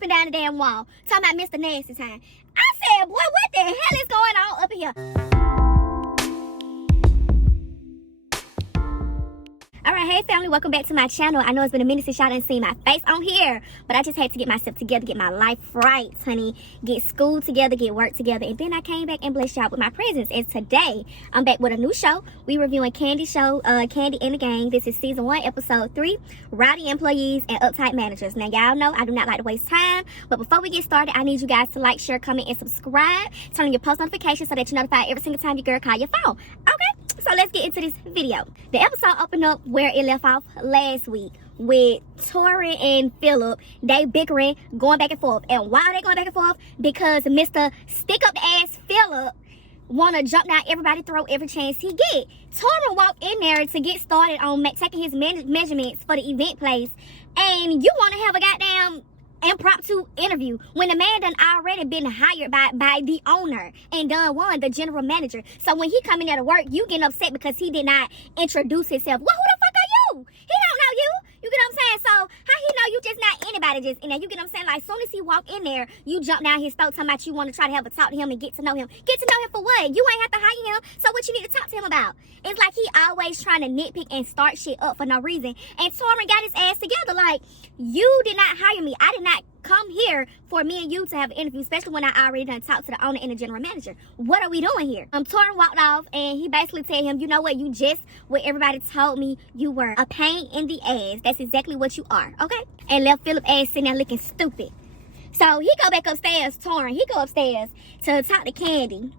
up and down the damn wall, talking about Mr. Nasty Time. I said, boy, what the hell is going on up here? Alright, hey family, welcome back to my channel. I know it's been a minute since y'all done seen my face on here, but I just had to get myself together, get my life right, honey. Get school together, get work together, and then I came back and blessed y'all with my presence. And today, I'm back with a new show. We reviewing Kandi show, Kandi the Gang. This is season 1, episode 3, Rowdy employees and uptight managers. Now, y'all know I do not like to waste time, but before we get started, I need you guys to like, share, comment, and subscribe. Turn on your post notifications so that you're notified every single time your girl call your phone. Okay? So let's get into this video. The episode opened up where it left off last week with Torin and Phillip. They bickering, going back and forth. And why are they going back and forth? Because Mr. Stick Up Ass Phillip want to jump down everybody's throat every chance he get. Torin walked in there to get started on taking his measurements for the event place. And you want to have a goddamn impromptu interview when the man done already been hired by the owner and done the general manager. So when he coming there to work, you getting upset because he did not introduce himself. Well, who the fuck are you? He don't know you. You get what I'm saying? So how he know you just not anybody just in there? You get what I'm saying? Like, as soon as he walk in there, you jump down his throat talking about you want to try to have a talk to him and get to know him. Get to know him for what? You ain't have to hire him. So what you need to talk to him about? It's like he always trying to nitpick and start shit up for no reason. And Torin got his ass together. Like, you did not hire me. I did not come here for me and you to have an interview, especially when I already done talked to the owner and the general manager. What are we doing here? Torin walked off and he basically told him, you know what, you just what everybody told me you were, a pain in the ass. That's exactly what you are, okay? And left Phillip ass sitting there looking stupid. So he go back upstairs, Torin, he go upstairs to talk to Kandi.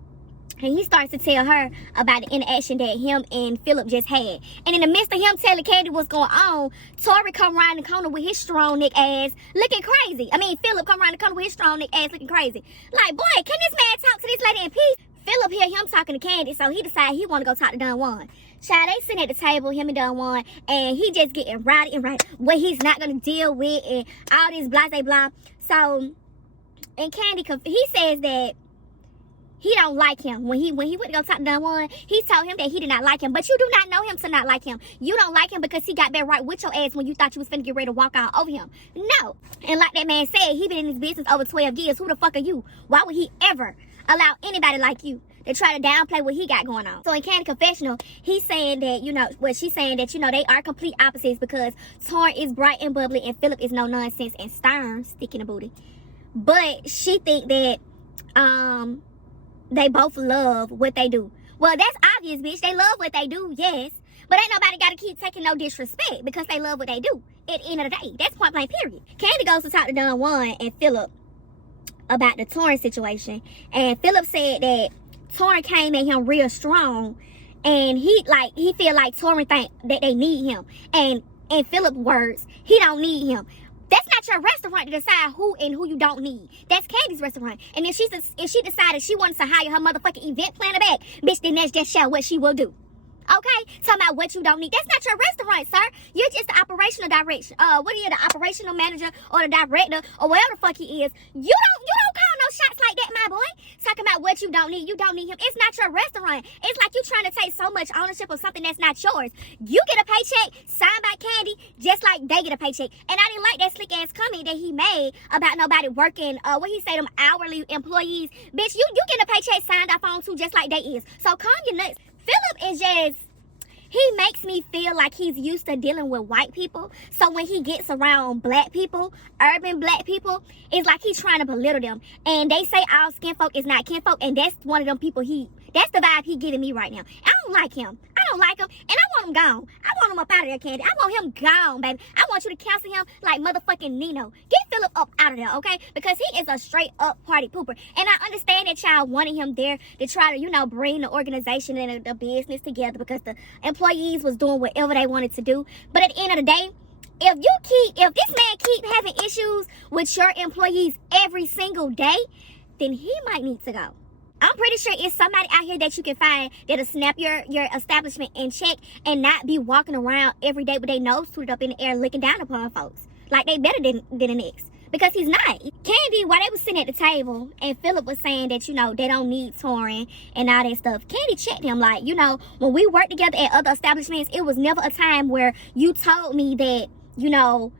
And he starts to tell her about the interaction that him and Phillip just had. And in the midst of him telling Kandi what's going on, Torin come around the corner with his strong neck ass looking crazy. I mean, Phillip come around the corner with his strong neck ass looking crazy. Like, boy, can this man talk to this lady in peace? Phillip hear him talking to Kandi, so he decided he want to go talk to Don Juan. Child, they sitting at the table, him and Don Juan, and he just getting rowdy and rowdy. What he's not going to deal with and all this blah, blah, blah. So, and Kandi, he says that he don't like him. When he went to go talk to Don Juan, he told him that he did not like him. But you do not know him to not like him. You don't like him because he got back right with your ass when you thought you was finna get ready to walk all over him. No. And like that man said, he been in this business over 12 years. Who the fuck are you? Why would he ever allow anybody like you to try to downplay what he got going on? So in Kandi confessional, he's saying that, you know, well, she's saying that, you know, they are complete opposites because Torin is bright and bubbly and Phillip is no nonsense and stern, stick in the booty. But she think that, they both love what they do. Well, that's obvious, bitch. They love what they do, yes. But ain't nobody got to keep taking no disrespect because they love what they do. At the end of the day, that's point blank, period. Kandi goes to talk to Don Juan and Phillip about the Torin situation. And Phillip said that Torin came at him real strong. And he feel like Torin think that they need him. And in Phillip's words, he don't need him. That's not your restaurant to decide who and who you don't need. That's Kandi's restaurant. And if she decided she wanted to hire her motherfucking event planner back, bitch, then that's just what she will do. Okay? Talking about what you don't need. That's not your restaurant, sir. You're just the operational direction. What are you, the operational manager or the director or whatever the fuck he is? You don't call no shots like that, my boy. Talking about what you don't need. You don't need him. It's not your restaurant. It's like you trying to take so much ownership of something that's not yours. You get a paycheck signed by Kandi just like they get a paycheck. And I didn't like that slick ass comment that he made about nobody working, what he say, them hourly employees. Bitch, you get a paycheck signed off on too just like they is. So calm your nuts. Phillip is just, he makes me feel like he's used to dealing with white people. So when he gets around black people, urban black people, it's like he's trying to belittle them. And they say all skin folk is not kinfolk. And that's one of them people that's the vibe he giving me right now. I don't like him. I don't like him. And I want him gone. I want him up out of there, Kandi. I want him gone, baby. I want you to cancel him like motherfucking Nino. Get Phillip up out of there, okay? Because he is a straight up party pooper. And I understand that y'all wanted him there to try to, you know, bring the organization and the business together because the employees was doing whatever they wanted to do. But at the end of the day, if this man keep having issues with your employees every single day, then he might need to go. I'm pretty sure it's somebody out here that you can find that'll snap your establishment in check and not be walking around every day with their nose tooted up in the air looking down upon folks. Like they better than the next. Because he's not. Kandi, while they was sitting at the table and Phillip was saying that, you know, they don't need Torin and all that stuff, Kandi checked him like, you know, when we worked together at other establishments, it was never a time where you told me that, you know,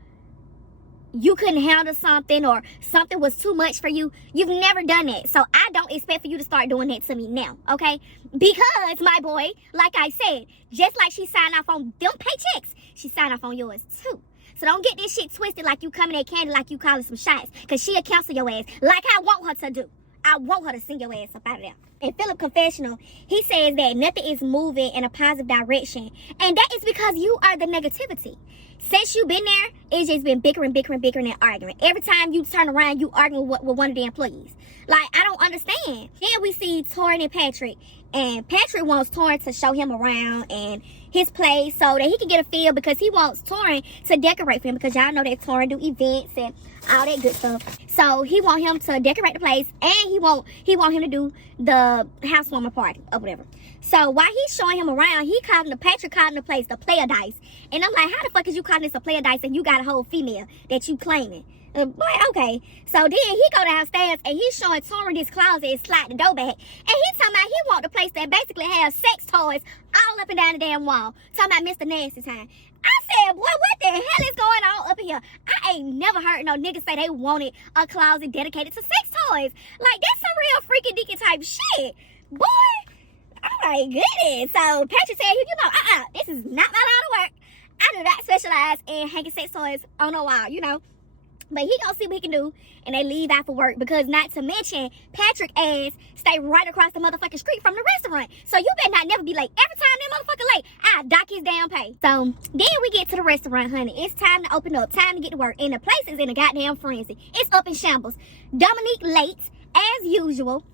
you couldn't handle something or something was too much for you. You've never done that. So I don't expect for you to start doing that to me now, okay? Because, my boy, like I said, just like she signed off on them paychecks, she signed off on yours too. So don't get this shit twisted like you coming at Kandi like you calling some shots. Because she'll cancel your ass like I want her to do. I want her to send your ass up out of there. In Phillip confessional, he says that nothing is moving in a positive direction. And that is because you are the negativity. Since you've been there, it's just been bickering and arguing. Every time you turn around, you arguing with one of the employees. Like, I don't understand. Then we see Torin and Patrick. And Patrick wants Torin to show him around and his place so that he can get a feel, because he wants Torin to decorate for him, because y'all know that Torin do events and all that good stuff. So he want him to decorate the place, and he want him to do the housewarming party or whatever. So while he's showing him around, Patrick calling the place the player dice. And I'm like, how the fuck is you calling this a player dice and you got a whole female that you claiming? Boy, okay. So then he go downstairs and he's showing Torin this closet and slide the door back. And he talking about he want the place that basically has sex toys all up and down the damn wall. Talking about Mr. Nasty Time. I said, boy, what the hell is going on up in here? I ain't never heard no niggas say they wanted a closet dedicated to sex toys. Like, that's some real freaky deaky type shit. Boy, oh my goodness. So Patrick said, you know, this is not my line of work. I do not specialize in hanging sex toys on a wall, you know. But he gonna see what he can do, and they leave out for work, because not to mention, Patrick ass stay right across the motherfucking street from the restaurant. So you better not never be late. Every time that motherfucker late, I dock his damn pay. So then we get to the restaurant, honey. It's time to open up, time to get to work, and the place is in a goddamn frenzy. It's up in shambles. Dominique late, as usual.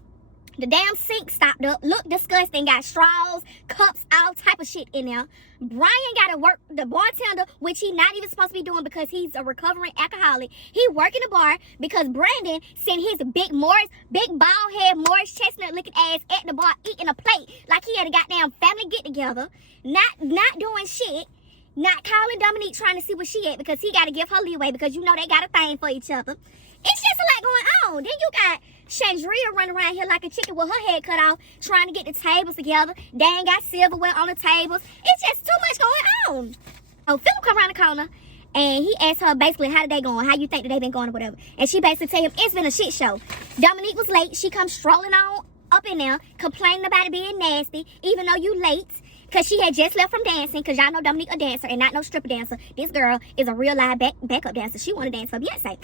The damn sink stopped up, looked disgusting, got straws, cups, all type of shit in there. Brian got to work the bartender, which he not even supposed to be doing because he's a recovering alcoholic. He working the bar because Brandon sent his big bald head Morris chestnut looking ass at the bar eating a plate like he had a goddamn family get together, not doing shit. Not calling Dominique trying to see where she at, because he got to give her leeway, because you know they got a thing for each other. It's just a lot going on. Then you got Chandria running around here like a chicken with her head cut off, trying to get the tables together. They ain't got silverware on the tables. It's just too much going on. So Phillip come around the corner, and he asked her basically, how the day going? How you think the day been going or whatever? And she basically tell him, it's been a shit show. Dominique was late. She comes strolling on up in there, complaining about it being nasty, even though you late. Because she had just left from dancing, because y'all know Dominique a dancer and not no stripper dancer. This girl is a real live backup dancer. She want to dance for Beyonce.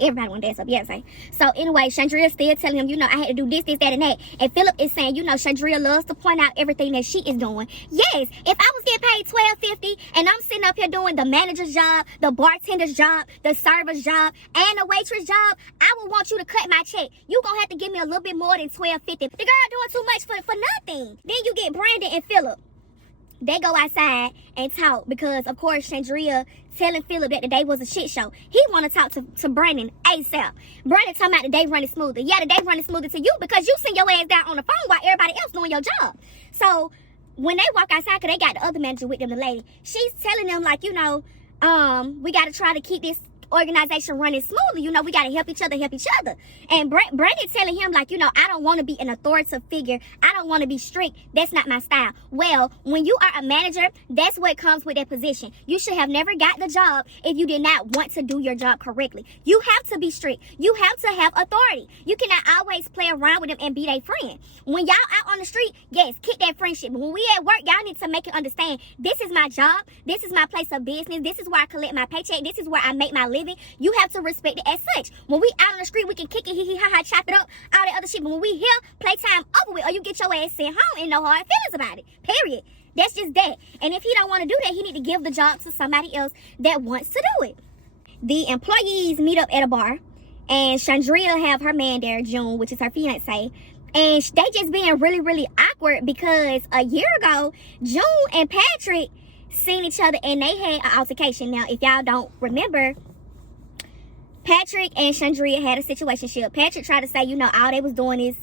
Everybody want to dance for Beyonce. So anyway, Chandria still telling him, you know, I had to do this, that, and that. And Phillip is saying, you know, Chandria loves to point out everything that she is doing. Yes, if I was getting paid $12.50 and I'm sitting up here doing the manager's job, the bartender's job, the server's job, and the waitress job, I would want you to cut my check. You gonna have to give me a little bit more than $12.50. The girl doing too much for nothing. Then you get Brandon and Phillip. They go outside and talk, because, of course, Chandria telling Phillip that the day was a shit show. He want to talk to Brandon ASAP. Brandon talking about the day running smoother. Yeah, the day running smoother to you because you send your ass down on the phone while everybody else doing your job. So when they walk outside, because they got the other manager with them, the lady, she's telling them, like, you know, we got to try to keep this organization running smoothly. You know, we got to help each other. And Brandon telling him, like, you know, I don't want to be an authoritative figure. I don't want to be strict. That's not my style. Well, when you are a manager, that's what comes with that position. You should have never got the job if you did not want to do your job correctly. You have to be strict. You have to have authority. You cannot always play around with them and be their friend. When y'all out on the street, yes, kick that friendship. But when we at work, y'all need to make it understand, this is my job. This is my place of business. This is where I collect my paycheck. This is where I make my living. You have to respect it as such. When we out on the street, we can kick it, hee ha ha, chop it up, all that other shit. But when we here, playtime over with, or you get your ass sent home and no hard feelings about it. Period. That's just that. And if he don't want to do that, he need to give the job to somebody else that wants to do it. The employees meet up at a bar, and Chandria have her man there, June, which is her fiance. And they just being really, really awkward, because a year ago, June and Patrick seen each other and they had an altercation. Now, if y'all don't remember, Patrick and Chandria had a situationship. Patrick tried to say, you know, all they was doing is,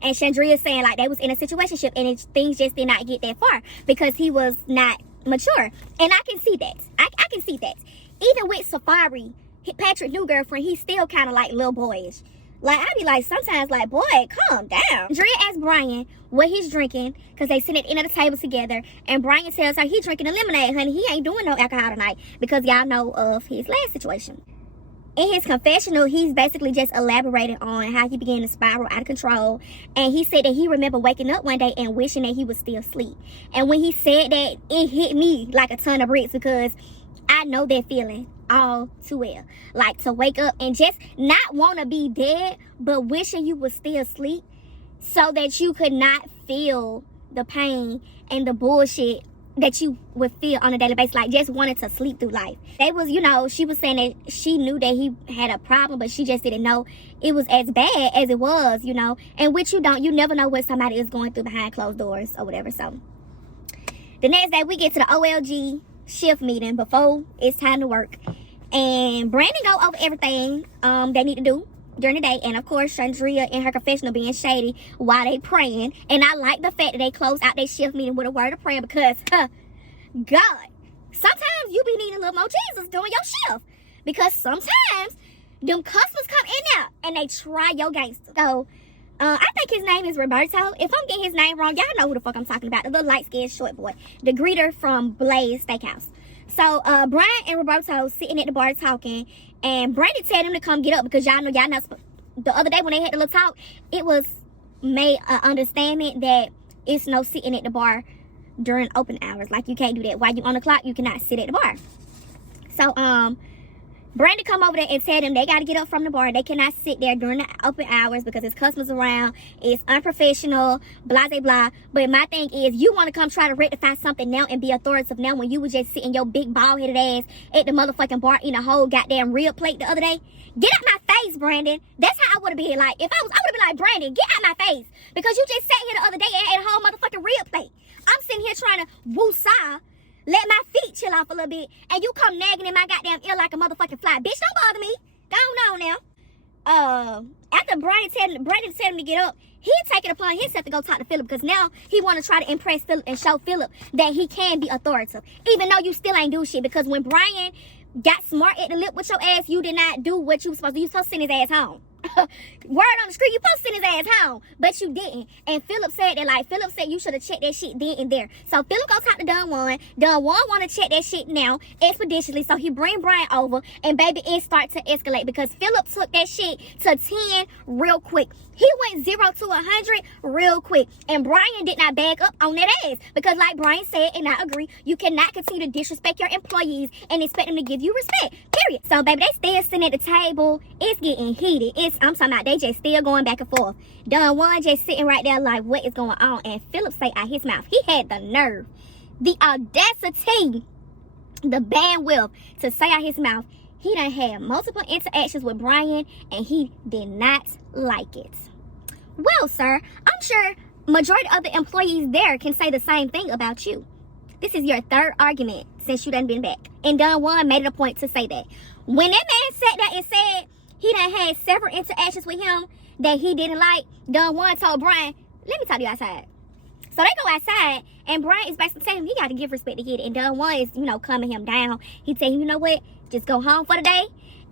and Chandria saying like they was in a situationship, and things just did not get that far because he was not mature. And I can see that. I can see that. Even with Safari, Patrick's new girlfriend, he's still kind of like little boyish. Like, I be like, sometimes, like, boy, calm down. Drea asked Brian what he's drinking, because they sit at the end of the table together. And Brian tells her he drinking a lemonade, honey. He ain't doing no alcohol tonight, because y'all know of his last situation. In his confessional, he's basically just elaborating on how he began to spiral out of control. And he said that he remembered waking up one day and wishing that he was still asleep. And when he said that, it hit me like a ton of bricks, because I know that feeling all too well. Like, to wake up and just not want to be dead, but wishing you was still asleep so that you could not feel the pain and the bullshit that you would feel on a daily basis. Like, just wanted to sleep through life. They was, you know, she was saying that she knew that he had a problem, but she just didn't know it was as bad as it was, you know. And which you never know what somebody is going through behind closed doors or whatever. So the next day we get to the o.l.g shift meeting before it's time to work, and Brandon go over everything they need to do during the day. And of course, Chandria in her confessional being shady while they praying. And I like the fact that they close out their shift meeting with a word of prayer, because God, sometimes you be needing a little more Jesus during your shift, because sometimes them customers come in there and they try your gangster. So I think his name is Roberto. If I'm getting his name wrong, y'all know who the fuck I'm talking about. The little light-skinned short boy, the greeter from Blaze Steakhouse. So Brian and Roberto sitting at the bar talking, and Brandon told him to come get up, because y'all know the other day when they had the little talk, it was made an understanding that it's no sitting at the bar during open hours. Like, you can't do that. While you on the clock, you cannot sit at the bar. So Brandon come over there and tell them they got to get up from the bar. They cannot sit there during the open hours because there's customers around. It's unprofessional, blah, blah, blah. But my thing is, you want to come try to rectify something now and be authoritative now, when you was just sitting your big bald-headed ass at the motherfucking bar eating a whole goddamn rib plate the other day? Get out my face, Brandon. That's how I would have been. Like, if I would have been like, Brandon, get out my face. Because you just sat here the other day and ate a whole motherfucking rib plate. I'm sitting here trying to woo-saw, let my feet chill off a little bit, and you come nagging in my goddamn ear like a motherfucking fly. Bitch, don't bother me. Go on now. After Brandon telling him to get up, he take it upon himself to go talk to Phillip, because now he want to try to impress Phillip and show Phillip that he can be authoritative, even though you still ain't do shit. Because when Brian got smart at the lip with your ass, you did not do what you was supposed to do. You supposed to send his ass home. Word on the street, you supposed to send his ass home, but you didn't. And Phillip said that, like, Phillip said you should have checked that shit then and there. So Phillip go talk to Don Juan. Don Juan want to check that shit now expeditiously, so he bring Brian over, and baby, it start to escalate, because Phillip took that shit to 10 real quick. He went 0 to 100 real quick, and Brian did not back up on that ass, because like Brian said, and I agree, you cannot continue to disrespect your employees and expect them to give you respect, period. So baby, they still sitting at the table. It's getting heated. I'm talking about they just still going back and forth. Don Juan just sitting right there like, what is going on? And Phillip say out his mouth, he had the nerve, the audacity, the bandwidth to say out his mouth, he done had multiple interactions with Brian and he did not like it. Well, sir, I'm sure majority of the employees there can say the same thing about you. This is your third argument since you done been back. And Don Juan made it a point to say that. When that man sat there and said he done had several interactions with him that he didn't like, Don Juan told Brian, let me talk to you outside. So they go outside, and Brian is basically telling him he got to give respect to get it. And Don Juan is, calming him down. He tell him, you know what, just go home for the day,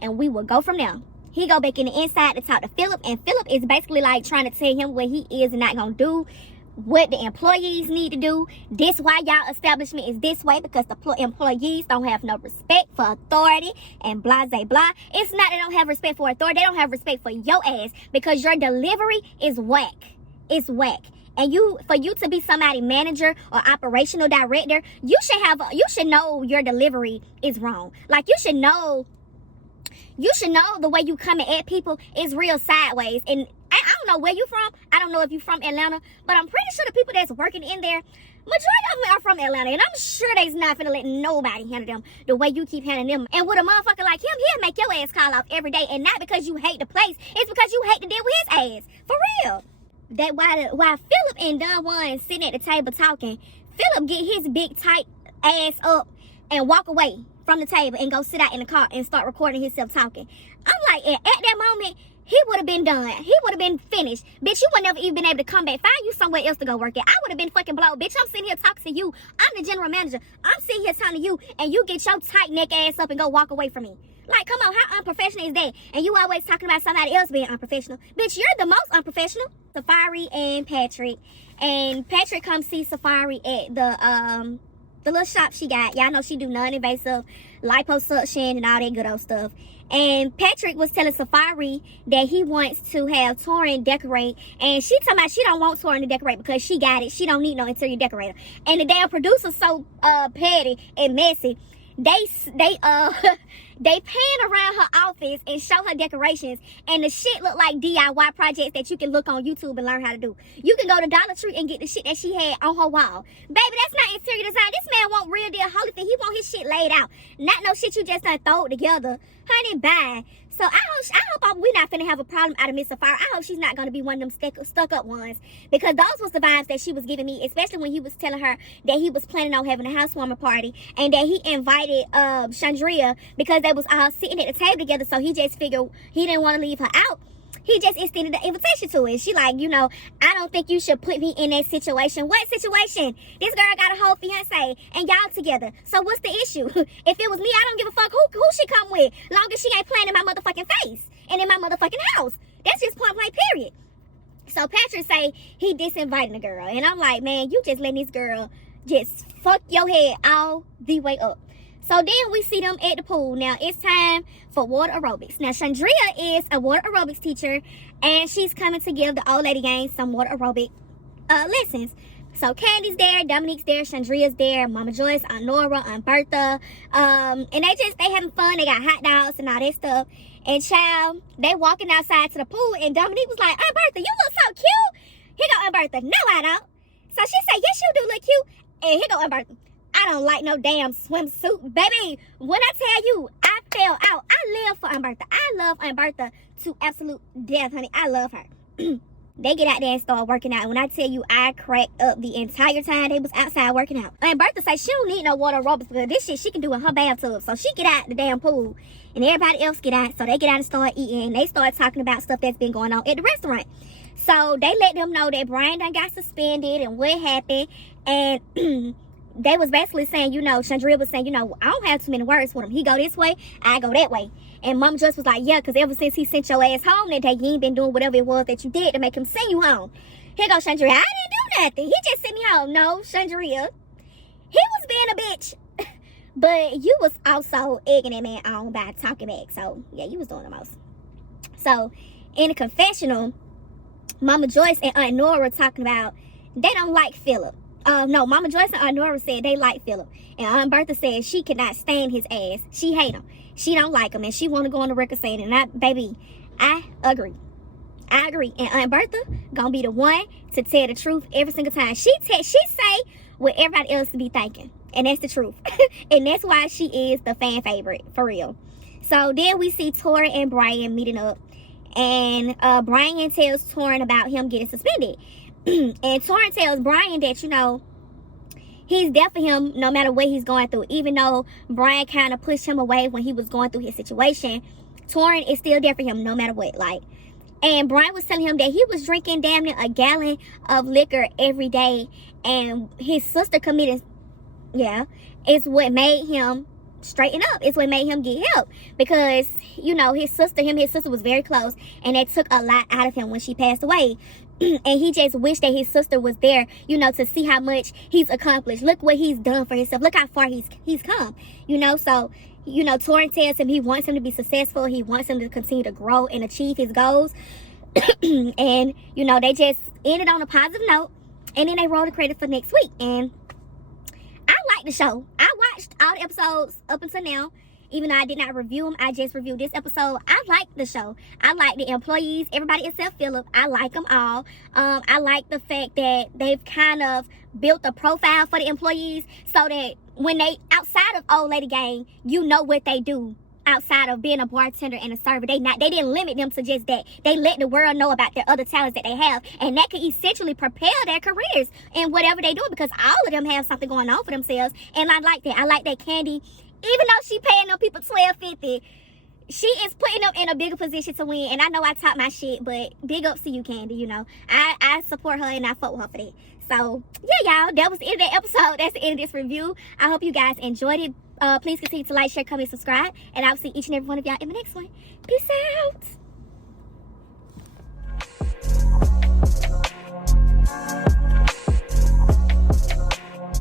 and we will go from there. He go back in the inside to talk to Phillip, and Phillip is basically like trying to tell him what he is and not going to do, what the employees need to do. This why y'all establishment is this way, because the employees don't have no respect for authority and blah, blah, blah. It's not they don't have respect for authority. They don't have respect for your ass, because your delivery is whack. It's whack. And for you to be somebody manager or operational director, you should know your delivery is wrong. Like, you should know the way you coming at people is real sideways. And I don't know where you from. I don't know if you from Atlanta, but I'm pretty sure the people that's working in there, majority of them are from Atlanta, and I'm sure they's not finna let nobody handle them the way you keep handling them. And with a motherfucker like him, he'll make your ass call off every day, and not because you hate the place, it's because you hate to deal with his ass. For real. That while Phillip and Don Juan sitting at the table talking, Phillip get his big tight ass up and walk away from the table and go sit out in the car and start recording himself talking. I'm like, at that moment, he would have been done. He would have been finished. Bitch, you would never even been able to come back. Find you somewhere else to go work at. I would have been fucking blown. Bitch, I'm sitting here talking to you. I'm the general manager. I'm sitting here talking to you, and you get your tight neck ass up and go walk away from me. Like, come on, how unprofessional is that? And you always talking about somebody else being unprofessional. Bitch, you're the most unprofessional. Safari and Patrick. And Patrick comes see Safari at the little shop she got. Y'all know she do non-invasive liposuction and all that good old stuff. And Patrick was telling Safari that he wants to have Torin decorate, and she talking about she don't want Torin to decorate because she got it. She don't need no interior decorator. And the damn producer's so petty and messy. They pan around her office and show her decorations, and the shit look like DIY projects that you can look on YouTube and learn how to do. You can go to Dollar Tree and get the shit that she had on her wall. Baby, that's not interior design. This man want real deal holy thing. He want his shit laid out, not no shit you just done throw it together. Honey, bye. So I hope we're not finna have a problem out of Miss Safari. I hope she's not gonna be one of them stuck up ones, because those was the vibes that she was giving me, especially when he was telling her that he was planning on having a housewarming party and that he invited Chandria because they was all sitting at the table together. So he just figured he didn't want to leave her out. He just extended the invitation to it. She like, I don't think you should put me in that situation. What situation? This girl got a whole fiance and y'all together. So what's the issue? If it was me, I don't give a fuck who she come with, long as she ain't playing in my motherfucking face and in my motherfucking house. That's just point blank period. So Patrick say he disinvited the girl, and I'm like, man, you just letting this girl just fuck your head all the way up. So then we see them at the pool. Now it's time for water aerobics. Now Chandria is a water aerobics teacher, and she's coming to give the o.l.g gang some water aerobic lessons. So Kandi's there, Dominique's there, Chandria's there, Mama Joyce, Aunt Nora, Aunt Bertha, and they having fun. They got hot dogs and all that stuff. And child, they walking outside to the pool, and Dominique was like, Aunt Bertha, you look so cute. Here go Aunt Bertha. No, I don't. So she said, yes, you do look cute. And here go Aunt Bertha. I don't like no damn swimsuit. Baby, when I tell you, I fell out. I live for Aunt Bertha. I love Aunt Bertha to absolute death, honey. I love her. They get out there and start working out. When I tell you, I cracked up the entire time they was outside working out. Aunt Bertha say she don't need no water aerobics because this shit she can do in her bathtub. So she get out the damn pool, and everybody else get out. So they get out and start eating. They start talking about stuff that's been going on at the restaurant. So they let them know that Brian done got suspended and what happened. And they was basically saying, Chandria was saying, I don't have too many words with him. He go this way, I go that way. And Mama just was like, yeah, because ever since he sent your ass home that day, you ain't been doing whatever it was that you did to make him send you home. Here go Chandria. I didn't do nothing. He just sent me home. No, Chandria. He was being a bitch. But you was also egging that man on by talking back. So, yeah, you was doing the most. So, in the confessional, Mama Joyce and Aunt Nora talking about they don't like Phillip. No, Mama Joyce and Aunt Nora said they like Phillip. And Aunt Bertha said she cannot stand his ass. She hate him. She don't like him. And she want to go on the record saying it. Baby, I agree. I agree. And Aunt Bertha gonna be the one to tell the truth every single time. She say what everybody else to be thinking. And that's the truth. And that's why she is the fan favorite, for real. So then we see Torin and Brian meeting up. And Brian tells Torin about him getting suspended. And Torin tells Brian that, he's there for him no matter what he's going through. Even though Brian kind of pushed him away when he was going through his situation, Torin is still there for him no matter what. And Brian was telling him that he was drinking damn near a gallon of liquor every day. And his sister committed, it's what made him straighten up. It's what made him get help. Because, his sister was very close. And it took a lot out of him when she passed away. And he just wished that his sister was there, to see how much he's accomplished. Look what he's done for himself. Look how far he's come, So, Torin tells him he wants him to be successful. He wants him to continue to grow and achieve his goals. And, they just ended on a positive note. And then they rolled the credit for next week. And I like the show. I watched all the episodes up until now. Even though I did not review them, I just reviewed this episode. I like the show. I like the employees, everybody except Phillip. I like them all. I like the fact that they've kind of built a profile for the employees so that when they outside of o.l.g gang, you know what they do outside of being a bartender and a server. They didn't limit them to just that. They let the world know about their other talents that they have, and that could essentially propel their careers in whatever they do, because all of them have something going on for themselves. And I like that. I like that Kandi, even though she paying them people $12.50, she is putting them in a bigger position to win. And I know I talk my shit, but big ups to you, Kandi. I support her and I fuck with her for that. So yeah, y'all, that was the end of that episode. That's the end of this review. I hope you guys enjoyed it. Please continue to like, share, comment, subscribe, and I'll see each and every one of y'all in the next one. Peace out.